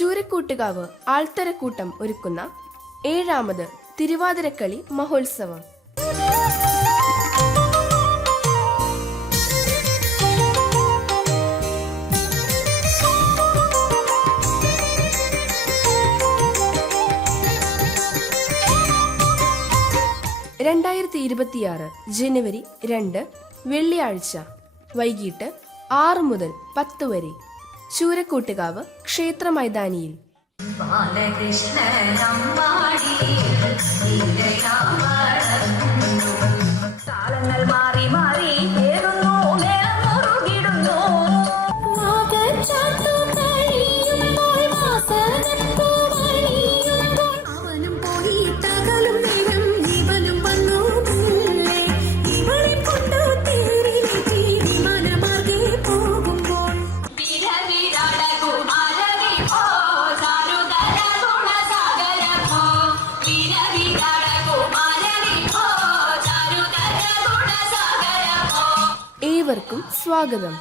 ചൂരക്കൂട്ടുകാവ് ആൾത്തരക്കൂട്ടം ഒരുക്കുന്ന 7ാമത് തിരുവാതിരക്കളി മഹോത്സവം. ജനുവരി 2 വെള്ളിയാഴ്ച വൈകിട്ട് 6 മുതൽ 10 വരെ ചൂരക്കൂട്ടുകാവ് ക്ഷേത്ര മൈതാനിയിൽ. ഏവർക്കും സ്വാഗതം.